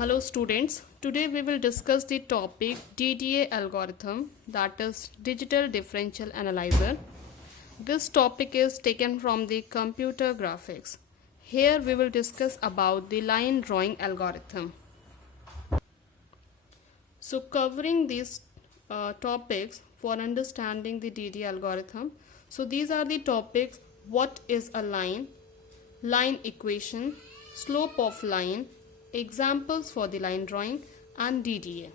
Hello students, today we will discuss the topic DDA algorithm, that is Digital Differential Analyzer. This topic is taken from the computer graphics. Here we will discuss about the line drawing algorithm. So covering these topics for understanding the DDA algorithm. So these are the topics: what is a line, line equation, slope of line, examples for the line drawing, and DDA.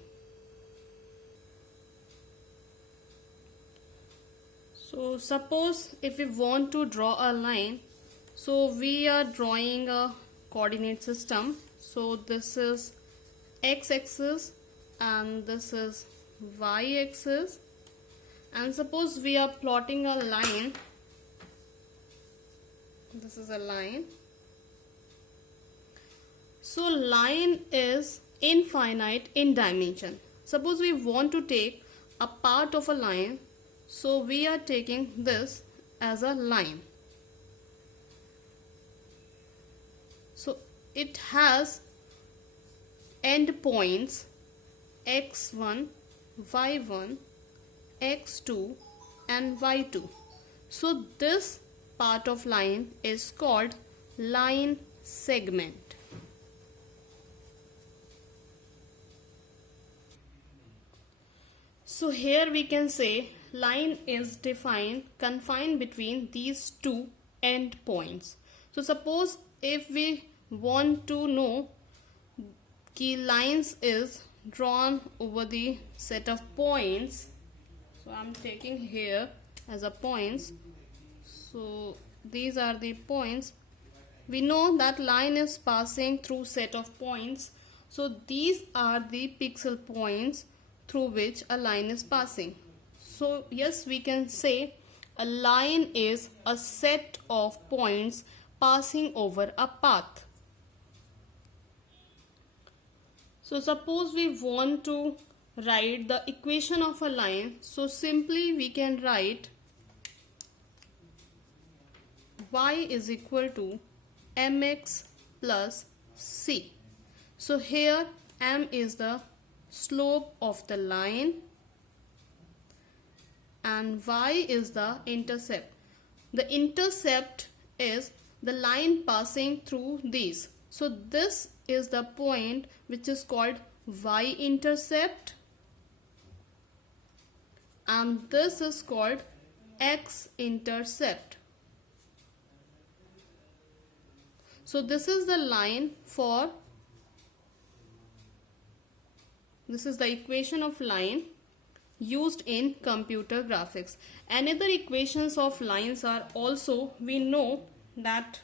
So suppose if we want to draw a line, so we are drawing a coordinate system. So this is x-axis and this is y-axis, and suppose we are plotting a line. This is a line. So line is infinite in dimension. Suppose we want to take a part of a line, so we are taking this as a line. So it has end points x1, y1, x2 and y2. So this part of line is called line segment. So here we can say line is confined between these two end points. So suppose if we want to know key lines is drawn over the set of points, so I'm taking here as a points. So these are the points. We know that line is passing through set of points. So these are the pixel points through which a line is passing. So yes, we can say a line is a set of points passing over a path. So suppose we want to write the equation of a line, so simply we can write y is equal to mx plus c. So here m is the slope of the line and y is the intercept. The intercept is the line passing through these. So this is the point which is called y-intercept, and this is called x-intercept. So this is the line for This is the equation of line used in computer graphics. Another equations of lines are also, we know that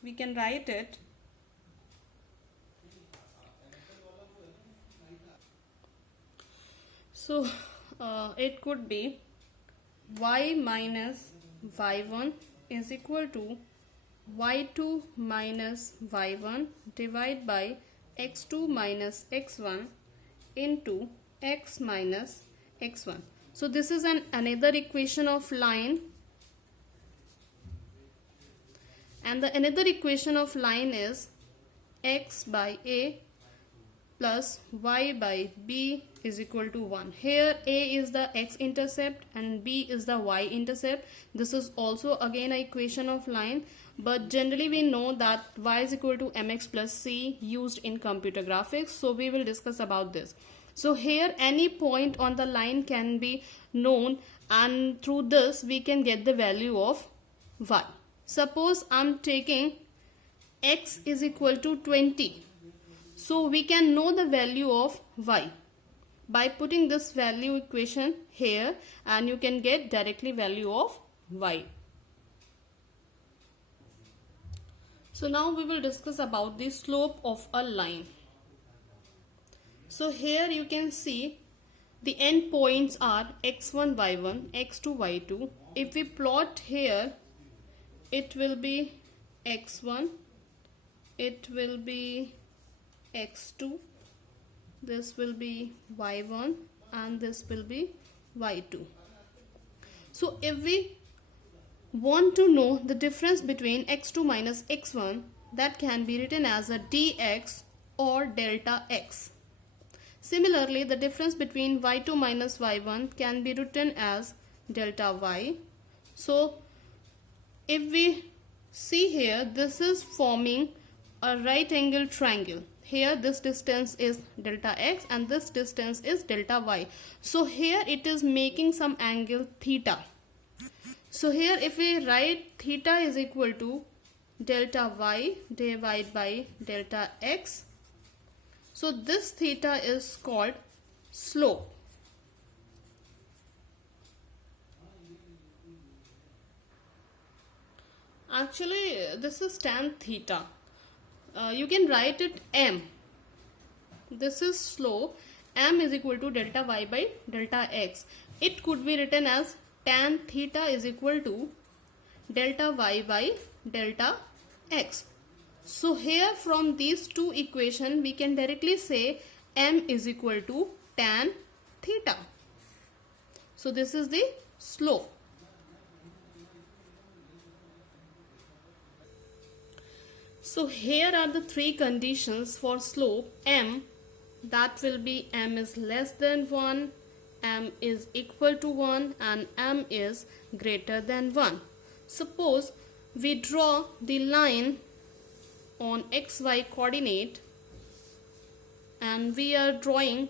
we can write it. So it could be y minus y1 is equal to y2 minus y1 divided by x2 minus x1 into x minus x1. So this is another equation of line, and the another equation of line is x by a plus y by b is equal to 1. Here a is the x-intercept and b is the y-intercept. This is also again an equation of line, but generally we know that y is equal to mx plus c used in computer graphics, so we will discuss about this. So here any point on the line can be known, and through this we can get the value of y. Suppose I'm taking x is equal to 20. So we can know the value of y by putting this value equation here, and you can get directly value of y. So now we will discuss about the slope of a line. So here you can see the end points are x1, y1, x2, y2. If we plot here, it will be x1, it will be x2, this will be y1, and this will be y2. So if we want to know the difference between x2 minus x1, that can be written as a dx or delta x. Similarly, the difference between y2 minus y1 can be written as delta y. So if we see here, this is forming a right angle triangle. Here this distance is delta x and this distance is delta y. So here it is making some angle theta. So here if we write theta is equal to delta y divided by delta x, so this theta is called slope. Actually, this is tan theta. You can write it m. This is slope. M is equal to delta y by delta x. It could be written as tan theta is equal to delta y by delta x. So here from these two equations we can directly say m is equal to tan theta. So this is the slope. So here are the three conditions for slope m. That will be m is less than 1, m is equal to 1 and m is greater than 1. Suppose we draw the line on xy coordinate and we are drawing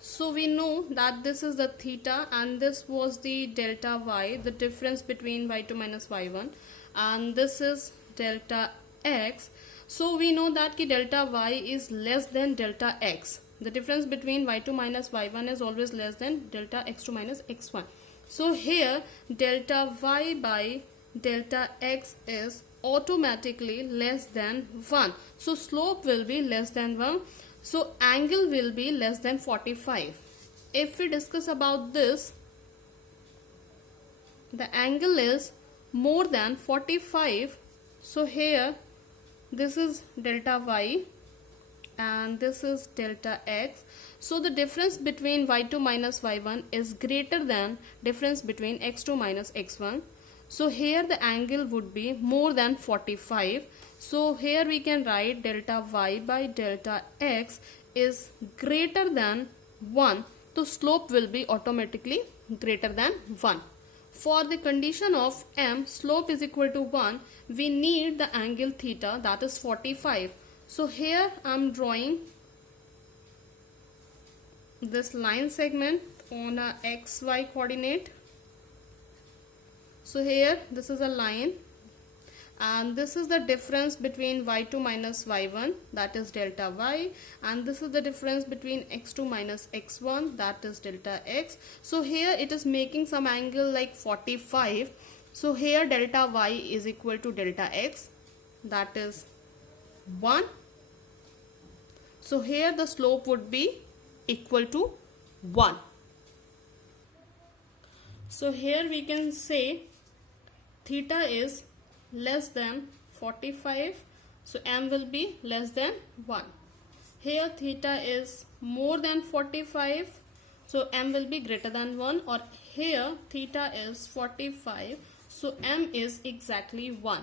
so we know that this is the theta and this was the delta y, the difference between y2 minus y1, and this is delta x. So we know that ki delta y is less than delta x. The difference between y2 minus y1 is always less than delta x2 minus x1. So here delta y by delta x is automatically less than 1. So slope will be less than 1. So angle will be less than 45. If we discuss about this, the angle is more than 45. So here this is delta y and this is delta x. So the difference between y2 minus y1 is greater than difference between x2 minus x1. So here the angle would be more than 45. So here we can write delta y by delta x is greater than 1. So slope will be automatically greater than 1. For the condition of m, slope is equal to 1, we need the angle theta, that is 45. So here I am drawing this line segment on a xy coordinate. So here this is a line and this is the difference between y2 minus y1, that is delta y, and this is the difference between x2 minus x1, that is delta x. So here it is making some angle like 45. So here delta y is equal to delta x, that is 1. So here the slope would be equal to 1. So here we can say theta is less than 45. So m will be less than 1. Here theta is more than 45. So m will be greater than 1, or here theta is 45. So m is exactly 1.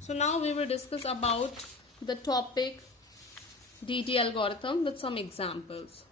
So now we will discuss about the topic DT algorithm with some examples.